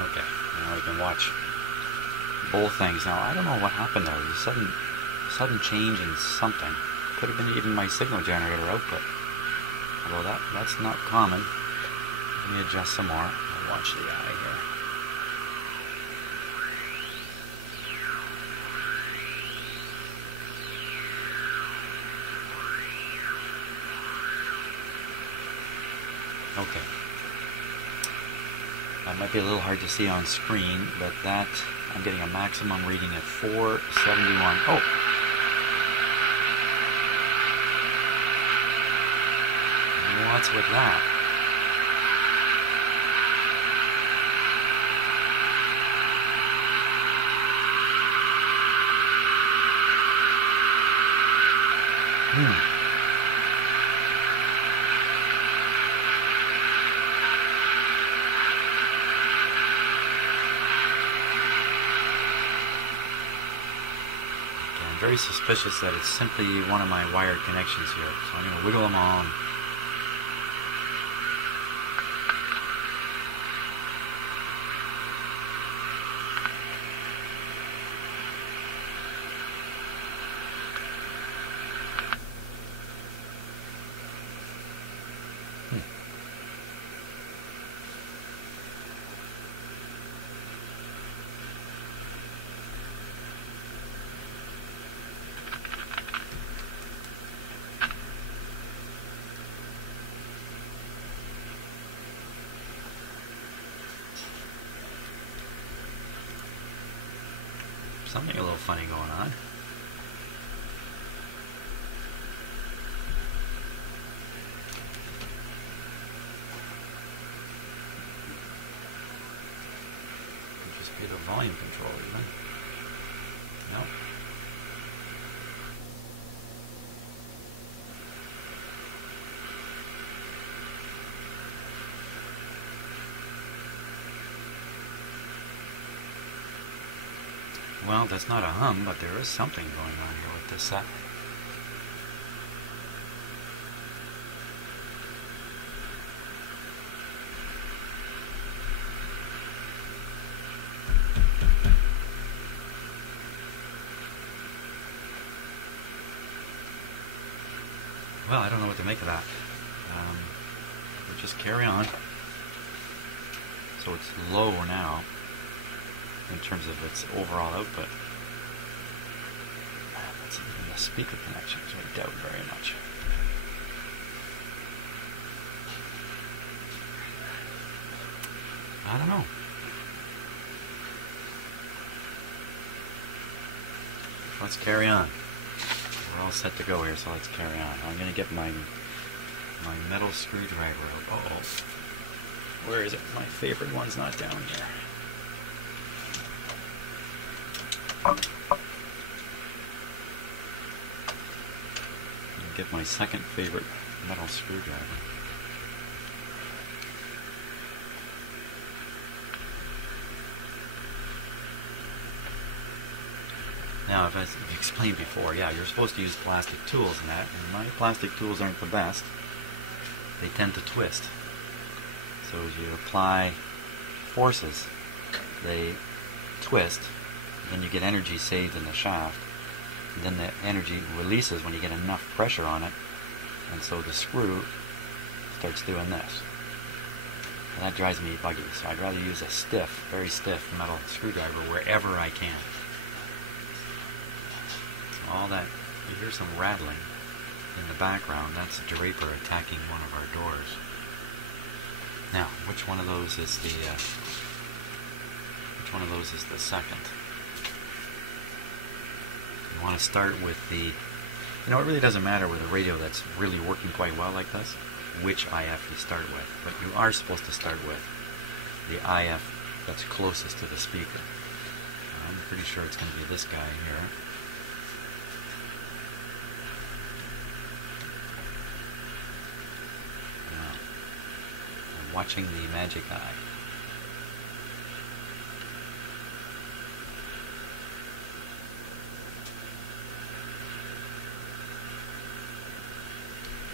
Okay, now we can watch both things. Now, I don't know what happened there. There's a sudden change in something. Could have been even my signal generator output. Although that's not common. Let me adjust some more. I'll watch the eye here. Okay. That might be a little hard to see on screen, but that I'm getting a maximum reading at 471. Oh! What's with that? I'm very suspicious that it's simply one of my wired connections here, so I'm going to wiggle them on. Something a little funny going on. Could just be the volume control even. Nope. Well, that's not a hum, but there is something going on here with this set. Well, I don't know what to make of that. We'll just carry on. So it's low now in terms of its overall output. That's even the speaker connections, I doubt very much. I don't know. Let's carry on. We're all set to go here, so let's carry on. I'm going to get my metal screwdriver out. Uh-oh. Where is it? My favorite one's not down here. Get my second favorite metal screwdriver. Now, as I've explained before, yeah, you're supposed to use plastic tools in that, and my plastic tools aren't the best. They tend to twist. So as you apply forces, they twist, then you get energy saved in the shaft. And then the energy releases when you get enough pressure on it, and so the screw starts doing this. And that drives me buggy, so I'd rather use a stiff, very stiff metal screwdriver wherever I can. So all that, you hear some rattling in the background, that's a draper attacking one of our doors. Now, which one of those is the second? You want to start with the, it really doesn't matter with a radio that's really working quite well like this, which IF you start with, but you are supposed to start with the IF that's closest to the speaker. I'm pretty sure it's going to be this guy here. Now, I'm watching the magic eye.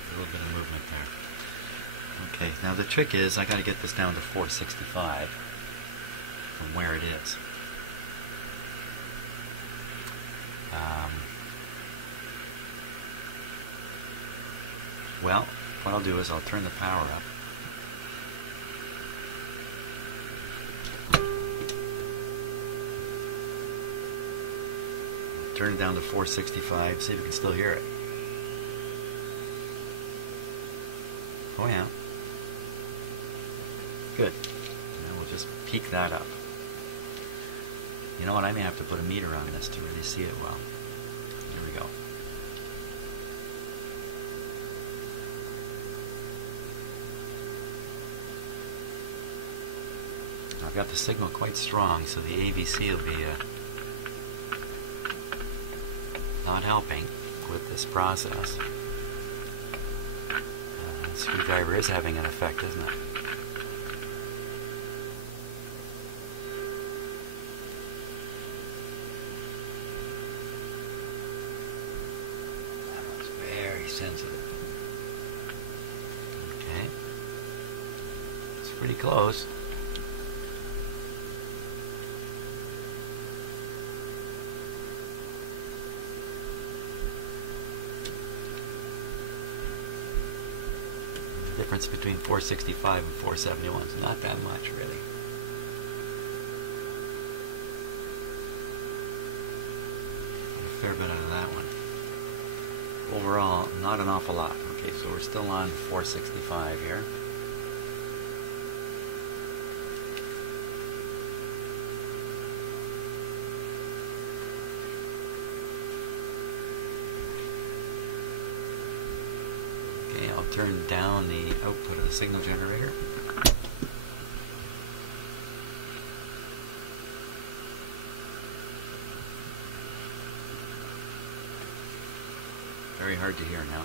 A little bit of movement there. Okay, now the trick is I got to get this down to 465. from where it is. Well, what I'll do is I'll turn the power up. Turn it down to 465, see if you can still hear it. Oh yeah. Good. Now we'll just peak that up. You know what, I may have to put a meter on this to really see it well. Here we go. I've got the signal quite strong, so the AVC will be not helping with this process. The screwdriver is having an effect, isn't it? That was very sensitive. Okay. It's pretty close. Difference between 465 and 471 is not that much, really. Got a fair bit out of that one. Overall, not an awful lot. Okay, so we're still on 465 here. I'll turn down the output of the signal generator. Very hard to hear now.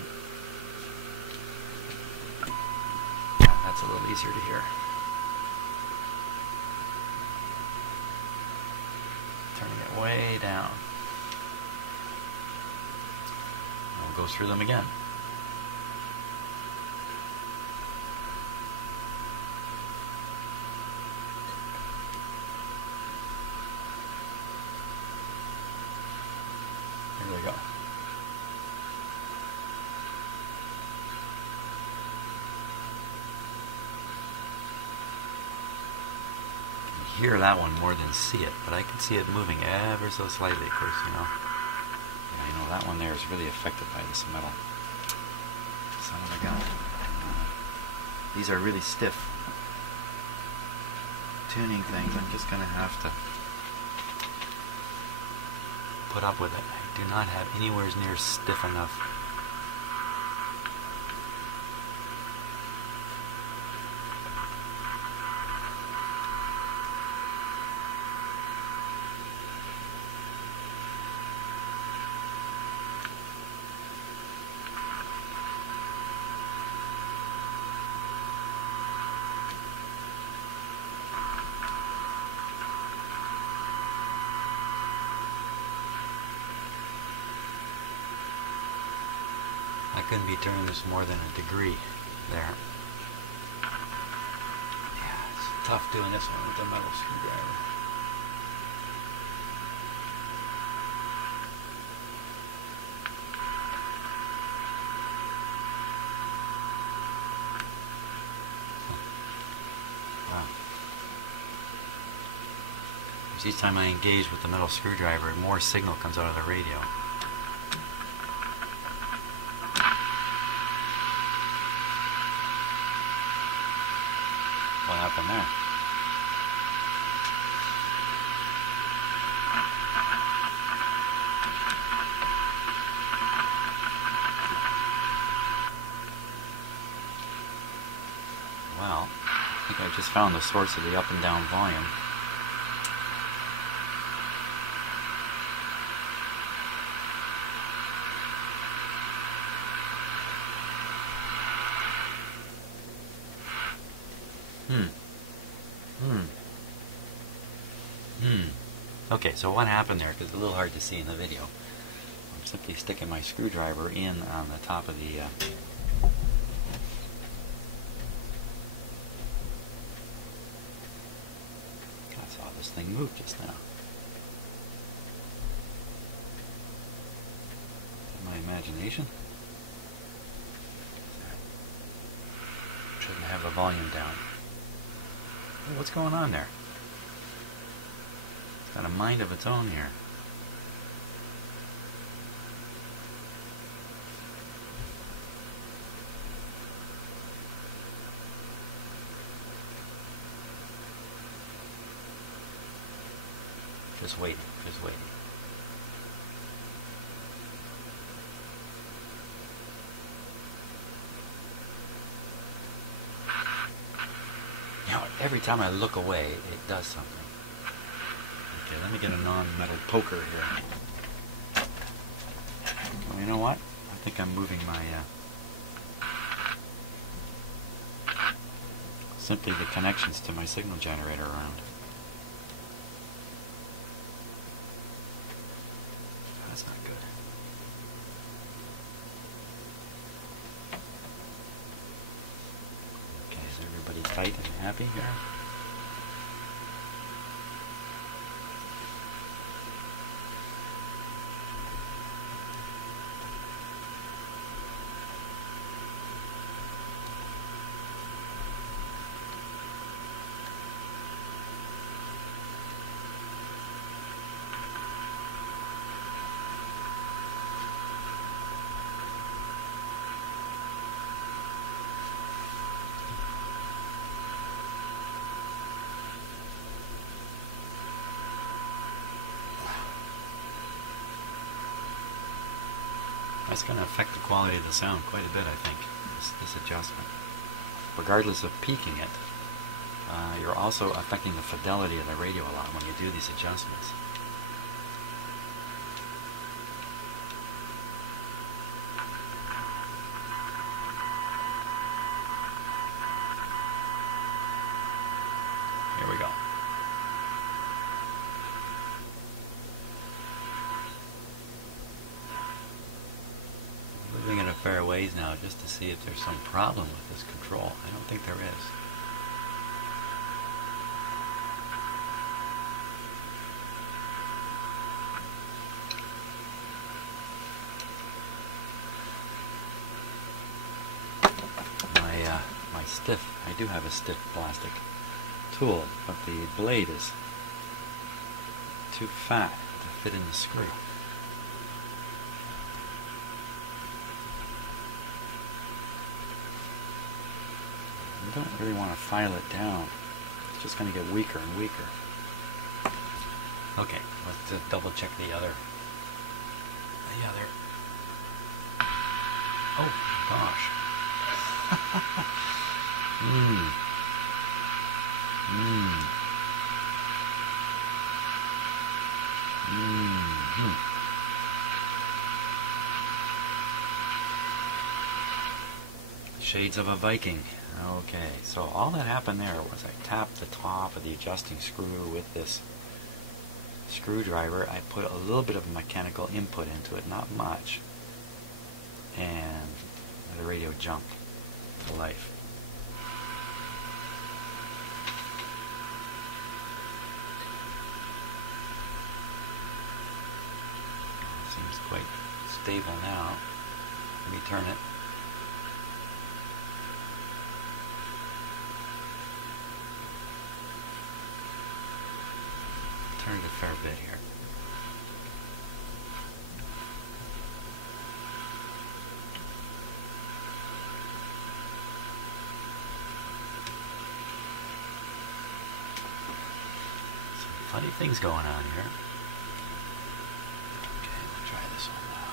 Yeah, that's a little easier to hear. Turning it way down. We'll go through them again. There we go. You hear that one more than see it, but I can see it moving ever so slightly. Of course, you know that one there is really affected by this metal. Son of a gun. These are really stiff tuning things. I'm just going to have to put up with it. I do not have anywhere near stiff enough. I couldn't be turning this more than a degree there. Yeah, it's tough doing this one with the metal screwdriver. Wow. Each time I engage with the metal screwdriver, more signal comes out of the radio. What happened there? Well, I think I just found the source of the up and down volume. Okay, so what happened there, because it's a little hard to see in the video. I'm simply sticking my screwdriver in on the top of the God, saw this thing move just now. My imagination? Shouldn't have the volume down. Hey, what's going on there? It's got a mind of its own here. Just waiting, just waiting. You know, every time I look away, it does something. Okay, let me get a non-metal poker here. Well, you know what? I think I'm moving my, simply the connections to my signal generator around. That's not good. Okay, is everybody tight and happy here? That's going to affect the quality of the sound quite a bit, I think, this adjustment. Regardless of peaking it, you're also affecting the fidelity of the radio a lot when you do these adjustments. Here we go. Moving it a fair ways now just to see if there's some problem with this control. I don't think there is. My stiff, I do have a stiff plastic tool, but the blade is too fat to fit in the screw. I don't really want to file it down. It's just going to get weaker and weaker. Okay, let's just double check the other. Oh gosh. Shades of a Viking. Okay, so all that happened there was I tapped the top of the adjusting screw with this screwdriver. I put a little bit of mechanical input into it, not much, and the radio jumped to life. Seems quite stable now. Let me turn it. Turn it a fair bit here. Some funny things going on here. Okay, we'll try this one now.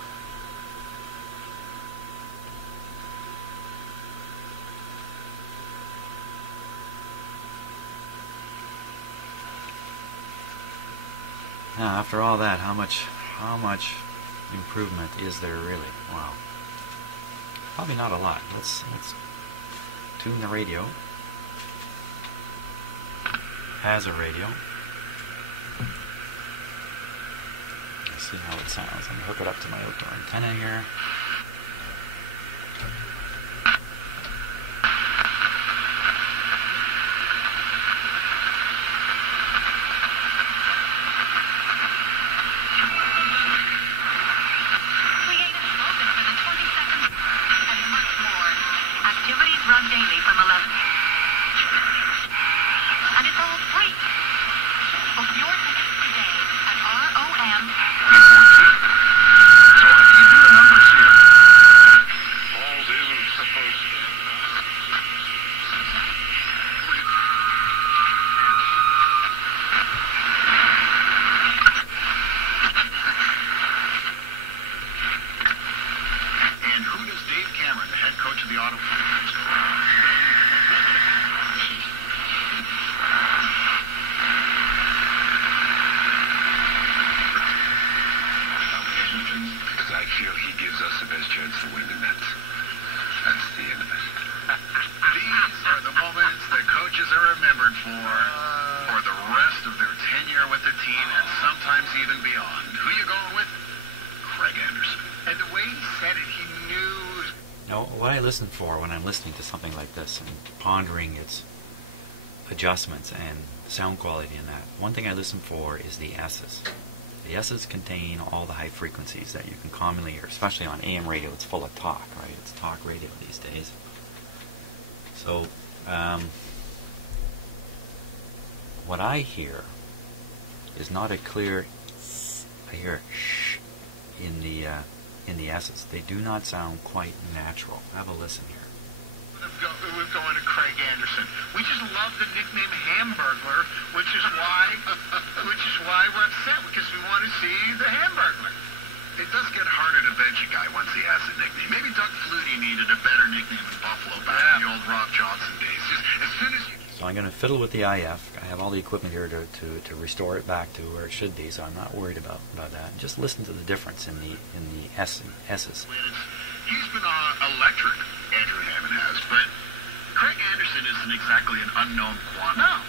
Now, after all that, how much improvement is there really? Wow. Probably not a lot. Let's tune the radio. Has a radio. Let's see how it sounds. Let me hook it up to my outdoor antenna here. Oh, great. Book your tickets today at ROM. So you do the numbers here. Balls isn't supposed to. And who does Dave Cameron, the head coach of the Auto? Because I feel he gives us the best chance to win, and that's the end of it. These are the moments that coaches are remembered for the rest of their tenure with the team, and sometimes even beyond. Who you going with? Craig Anderson. And the way he said it, he knew. Now, what I listen for when I'm listening to something like this and pondering its adjustments and sound quality in that, one thing I listen for is the S's. The S's contain all the high frequencies that you can commonly hear, especially on AM radio. It's full of talk, right? It's talk radio these days. So, what I hear is not a clear. I hear a shh in the S's. They do not sound quite natural. Have a listen here. We're going to Craig Anderson. We just love the nickname Hamburglar, which is why we're upset, because we want to see the Hamburglar. It does get harder to bench a guy once he has a nickname. Maybe Doug Flutie needed a better nickname in Buffalo back in the old Rob Johnson days. Just as soon as you... So I'm going to fiddle with the IF. I have all the equipment here to restore it back to where it should be, so I'm not worried about that. Just listen to the difference in the S's. He's been electric, Andrew Hammond has, but Craig Anderson isn't exactly an unknown quantity. No.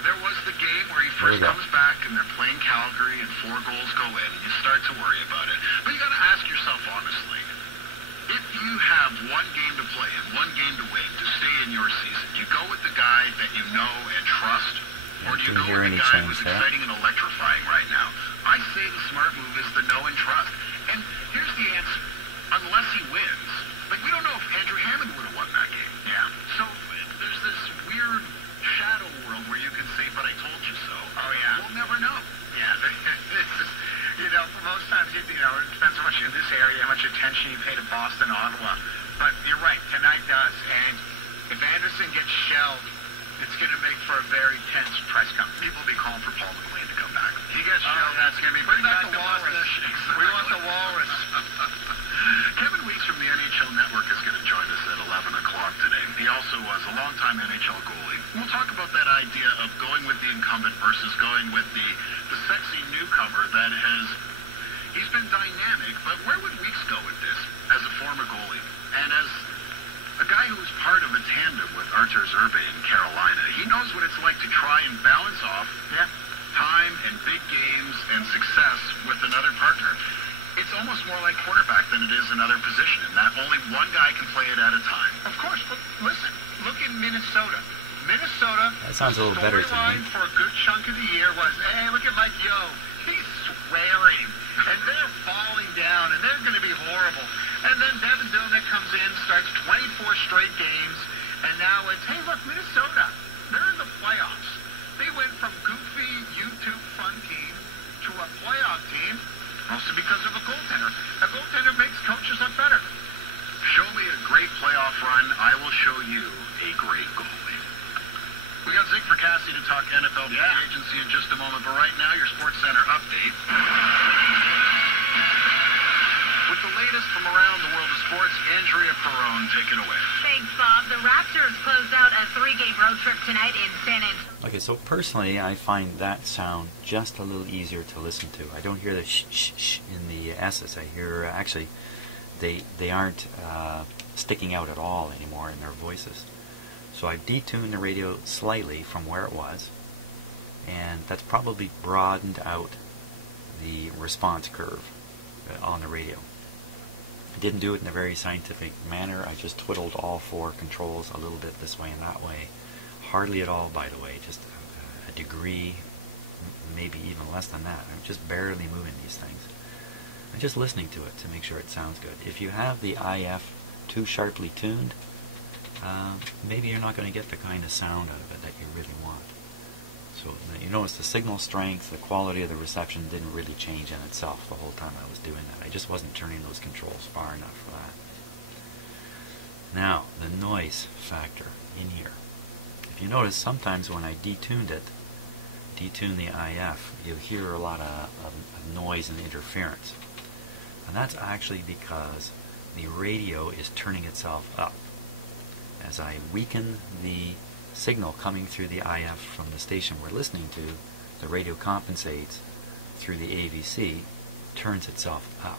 There was the game where he first comes back and they're playing Calgary and 4 goals go in, and you start to worry about it. But you got to ask yourself honestly, if you have one game to play and one game to win to stay in your season, do you go with the guy that you know and trust, or do you go with the guy who's exciting and electrifying right now? I say the smart move is the know and trust. And here's the answer. Unless he wins, like, we don't know if Andrew Hammond would have won that game. Yeah. So there's this weird shadow world where you can say, but I told you so. Oh, yeah. We'll never know. Yeah. This is, most times, it depends how much in this area, how much attention you pay to Boston, Ottawa. But you're right, tonight does. And if Anderson gets shelled, it's going to make for a very tense press conference. People will be calling for Paul McLean to come back. He gets shelled, that's going to be... Bring back the Walrus. We want the Walrus. Kevin Weeks from the NHL Network is going to join us at 11 o'clock today. He also was a longtime NHL goalie. We'll talk about that idea of going with the incumbent versus going with the sexy newcomer that has... He's been dynamic, but where would Weeks go with this as a former goalie? And as a guy who was part of a tandem with Artur Zerbe in Carolina, he knows what it's like to try and balance off time and big games and success with another partner. It's almost more like quarterback than it is another position, in that only one guy can play it at a time. Of course, but listen, look in Minnesota. That sounds a little better to me. For a good chunk of the year was, hey, look at Mike Yo. He's swearing, and they're falling down, and they're going to be horrible. And then Devin Dillon comes in, starts 24 straight games, and now it's, hey, look, Minnesota, they're in the playoffs. They went from goofy YouTube fun team to a playoff team, mostly because of a goaltender. A goaltender makes coaches look better. Show me a great playoff run, I will show you a great goalie. We got Zig Fracassi to talk NFL free agency in just a moment, but right now, your Sports Center update. With the latest from around the world of sports, Andrea Perrone, take it away. Thanks, Bob. The Raptors closed out a 3-game road trip tonight in San Antonio. Okay, so personally, I find that sound just a little easier to listen to. I don't hear the sh in the S's. I hear, actually, they aren't sticking out at all anymore in their voices. So I've detuned the radio slightly from where it was, and that's probably broadened out the response curve on the radio. I didn't do it in a very scientific manner. I just twiddled all 4 controls a little bit this way and that way. Hardly at all, by the way, just a degree, maybe even less than that. I'm just barely moving these things. I'm just listening to it to make sure it sounds good. If you have the IF too sharply tuned, maybe you're not going to get the kind of sound out of it that you really want. you notice the signal strength, the quality of the reception didn't really change in itself the whole time I was doing that. I just wasn't turning those controls far enough for that. Now, the noise factor in here. If you notice, sometimes when I detune the IF, you hear a lot of noise and interference. And that's actually because the radio is turning itself up. As I weaken the signal coming through the IF from the station we're listening to, the radio compensates through the AVC, turns itself up.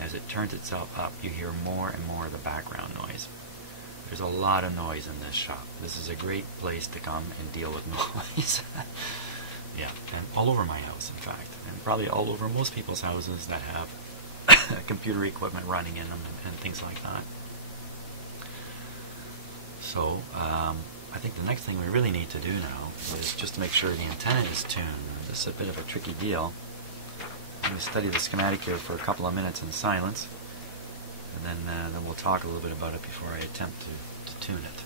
As it turns itself up, you hear more and more of the background noise. There's a lot of noise in this shop. This is a great place to come and deal with noise. Yeah, and all over my house, in fact, and probably all over most people's houses that have computer equipment running in them and things like that. So, I think the next thing we really need to do now is just to make sure the antenna is tuned. This is a bit of a tricky deal. I'm going to study the schematic here for a couple of minutes in silence, and then we'll talk a little bit about it before I attempt to tune it.